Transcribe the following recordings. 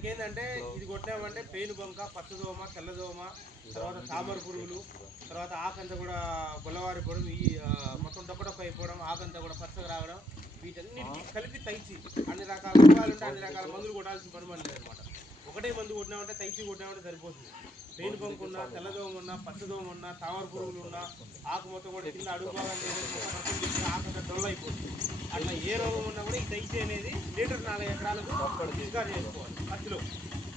మనకేంటంటే ఇది కొట్టినామంటే పేను బంక, పచ్చదోమ, తెల్లదోమ, తర్వాత తామర పురుగులు, తర్వాత ఆకంతా కూడా గొల్లవారిపోవడం, ఈ మొత్తం డొక్కడొక్క అయిపోవడం, ఆకంతా కూడా పచ్చగా రావడం, వీటన్నిటికీ కలిపి తైచి అన్ని రకాల రోగాలు ఉంటే అన్ని రకాల మందులు కొట్టాల్సిన పని లేదనమాట. ఒకటే మందు కొట్టినామంటే తైచి కొట్టినామంటే సరిపోతుంది. పేను బంకు ఉన్నా, తెల్లదోమ ఉన్నా, పచ్చదోమ ఉన్నా, తామర పురుగులు ఉన్నా, ఆకు మొత్తం కూడా కింద అడుగు భాగం ఆకంతా డొల్ల అయిపోతుంది. అట్లా ఏ రోగం ఉన్నా కూడా ఈ తైచి అనేది లీటర్ 4 ఎకరాలకు పిచికారీ చేసుకోవాలి. పత్తిలో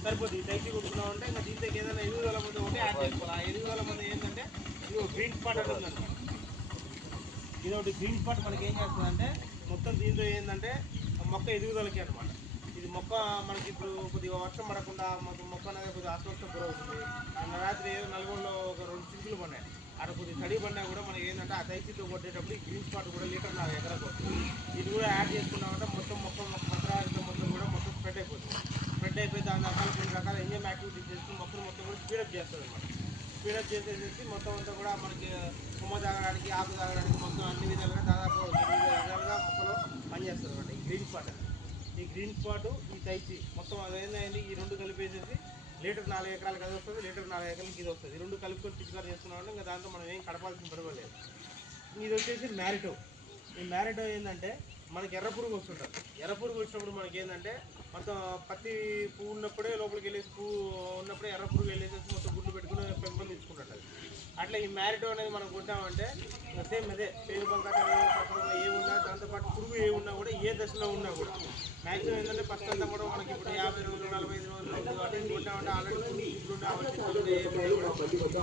సరిపోతుంది. ఈ తైచి కొట్టుకున్నామంటే ఇంకా దీంట్లోకి ఏదైనా ఎరువుల మంది ఒకటి యాడ్ చేసుకోవాలి. ఆ ఎరువుల మంది ఏంటంటే ఇది గ్రీన్ స్పాట్ అని ఉందన్నమాట. ఇది ఒకటి గ్రీన్ స్పాట్ మనకి ఏం చేస్తుందంటే మొత్తం దీంతో ఏంటంటే మొక్క ఎదుగుదలకి అనమాట. ఇది మొక్క మనకి ఇప్పుడు కొద్దిగా వర్షం పడకుండా మొక్క అనేది కొద్దిగా అస్వస్థకు గురవుతుంది. నిన్న రాత్రి ఏదో నలుగురిలో ఒక 2 చినుకులు పడినాయి. అక్కడ కొద్దిగా తడి పడినా కూడా మనకి ఏంటంటే ఆ తైచితో కొట్టేటప్పుడు ఈ గ్రీన్ స్పాట్ కూడా లీటర్ 4 ఎకరాలకు వస్తుంది. ఇది కూడా యాడ్ చేసుకున్నామంటే మొత్తం పత్రాలతో మొత్తం కూడా మొత్తం స్ప్రెడ్ అయిపోతుంది. స్ప్రెడ్ అయిపోయి దాని రకాల కొన్ని రకాల ఎంజైమ్ యాక్టివిటీస్ చేసి మొక్కలు మొత్తం కూడా స్పీడప్ చేస్తుంది అనమాట. స్పీడప్ చేసేసి మొత్తం అంతా కూడా మనకి కొమ్మ తాగడానికి, ఆకు తాగడానికి మొత్తం అన్ని విధాలుగా దాదాపు 8 విధాలుగా మొక్కలు పనిచేస్తుంది అనమాట ఈ గ్రీన్ స్పాట్ అనేది. ఈ గ్రీన్ స్పాట్, ఈ తైచి మొత్తం అదేంటంటే ఈ రెండు కలిపేసేసి లీటర్ 4 ఎకరాలకు అది వస్తుంది, లీటర్ 4 ఎకరాలకి ఇది వస్తుంది. ఈ రెండు కలుపుకొని పిచికారీ చేసుకున్నామంటే ఇంకా దాంతో మనం ఏం కడపాల్సిన పని లేదు. ఇది వచ్చేసి మ్యారిటో. ఈ మ్యారిటో ఏంటంటే మనకి ఎర్ర పురుగు వస్తుంటుంది. ఎర్ర పురుగు వచ్చినప్పుడు మనకి ఏంటంటే మొత్తం పత్తి పువ్వు ఉన్నప్పుడే లోపలికి వెళ్ళేసి పువ్వు ఉన్నప్పుడే ఎర్ర పురుగు వెళ్ళేసేసి మొత్తం గుడ్లు పెట్టుకుని పెంపొందించుకుంటుంది. అట్లా ఈ మ్యారిటో అనేది మనం కొట్టామంటే సేమ్ అదే పేరు బంక ఏ ఉన్నా దాంతోపాటు పురుగు ఏ ఉన్నా కూడా ఏ దశలో ఉన్నా కూడా మ్యాక్సిమం ఏంటంటే ఫస్ట్ అంతా కూడా మనకి ఇప్పుడు 50 రోజులు 45 రోజులు అటు కొట్టామంటే ఆల్రెడీ పురుగు గుడ్లుండే అవన్నీ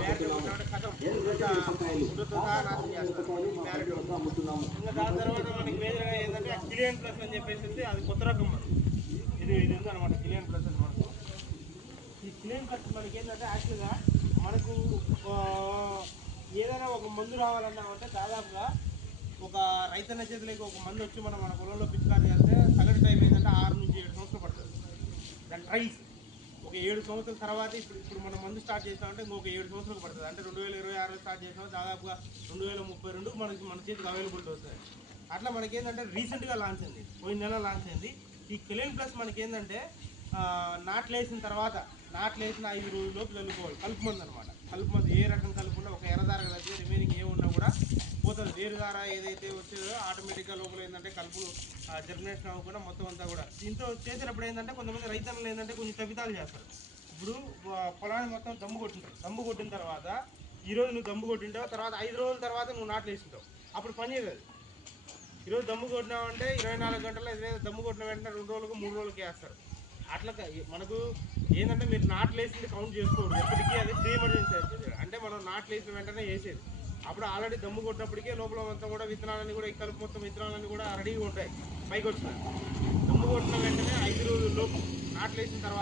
మ్యారిటో కొట్టామంటే కథం గుడ్లతో సహా నాశనం చేస్తారు ఈ మ్యారిటో. ఇంకా దాని తర్వాత మనకి మేజర్గా ఏంటంటే కిలియన్ ప్లస్ అని చెప్పేసి అది కొత్త రకం మనం ఇది ఉందన్నమాట. కిలియన్ ప్లస్ అని మనకు ఈ కిలియన్ ప్లస్ మనకి ఏంటంటే యాక్చువల్గా మనకు ఏదైనా ఒక మందు రావాలన్నామంటే దాదాపుగా ఒక రైతన్న చేతులకి ఒక మందు వచ్చి మనం మన పొలంలో పిచికారీ చేస్తే సగటు టైం ఏంటంటే 6 నుంచి 7 సంవత్సరాలు పడుతుంది. దాని ట్రైస్ ఒక 7 సంవత్సరాల తర్వాత ఇప్పుడు మనం మందు స్టార్ట్ చేసామంటే ఇంకొక 7 సంవత్సరాలు పడుతుంది. అంటే 2026లో స్టార్ట్ చేసామంటే దాదాపుగా 2032 మన చేతికి అవైలబిలిటీ వస్తుంది. అట్లా మనకేంటంటే రీసెంట్గా లాంచ్ అయింది, పోయిన నెల లాంచ్ అయింది ఈ కిలియన్ ప్లస్. మనకేంటంటే నాట్లు వేసిన తర్వాత నాట్లు వేసిన 5 రోజుల్లోపు చల్లుకోవాలి. కలుపు మంది అనమాట. కలుపు మంది ఏ రకం కలుపున్నా ఒక ఎర్రదార తగ్గి రిమైనింగ్ ఏమున్నా కూడా పోతుంది. వేరుదార ఏదైతే వచ్చేదో ఆటోమేటిక్గా లోపల ఏంటంటే కలుపు జర్మినేషన్ అవ్వకుండా మొత్తం అంతా కూడా దీంతో చేసేటప్పుడు ఏంటంటే కొంతమంది రైతన్నలు ఏంటంటే కొంచెం తగ్గితాలు చేస్తారు. ఇప్పుడు పొలాన్ని మొత్తం దమ్ము కొట్టింటారు. దమ్ము కొట్టిన తర్వాత ఈరోజు నువ్వు దమ్ము కొట్టింటావు, తర్వాత 5 రోజుల తర్వాత నువ్వు నాట్లు వేసింటావు. అప్పుడు పని చేయదు. ఈరోజు దమ్ము కొట్టినామంటే 24 గంటల దమ్ము కొట్టిన వెంటనే 2 రోజులకు 3 రోజులకి వేస్తారు. అట్లా మనకు ఏంటంటే మీరు నాట్లు వేసింది కౌంట్ చేసుకోవద్దు ఎప్పటికీ. అది ప్రీ ఎమర్జెన్సీ అయిపోతుంది. అంటే మనం నాట్లు వేసిన వెంటనే వేసేది. అప్పుడు ఆల్రెడీ దమ్ము కొట్టినప్పటికే లోపల మొత్తం కూడా విత్తనాలన్నీ కూడా ఈ కలుపు మొత్తం విత్తనాలన్నీ కూడా రెడీగా ఉంటాయి పైకి వచ్చినాయి. దమ్ము కొట్టిన వెంటనే 5 రోజుల్లోపు నాట్లు వేసిన తర్వాత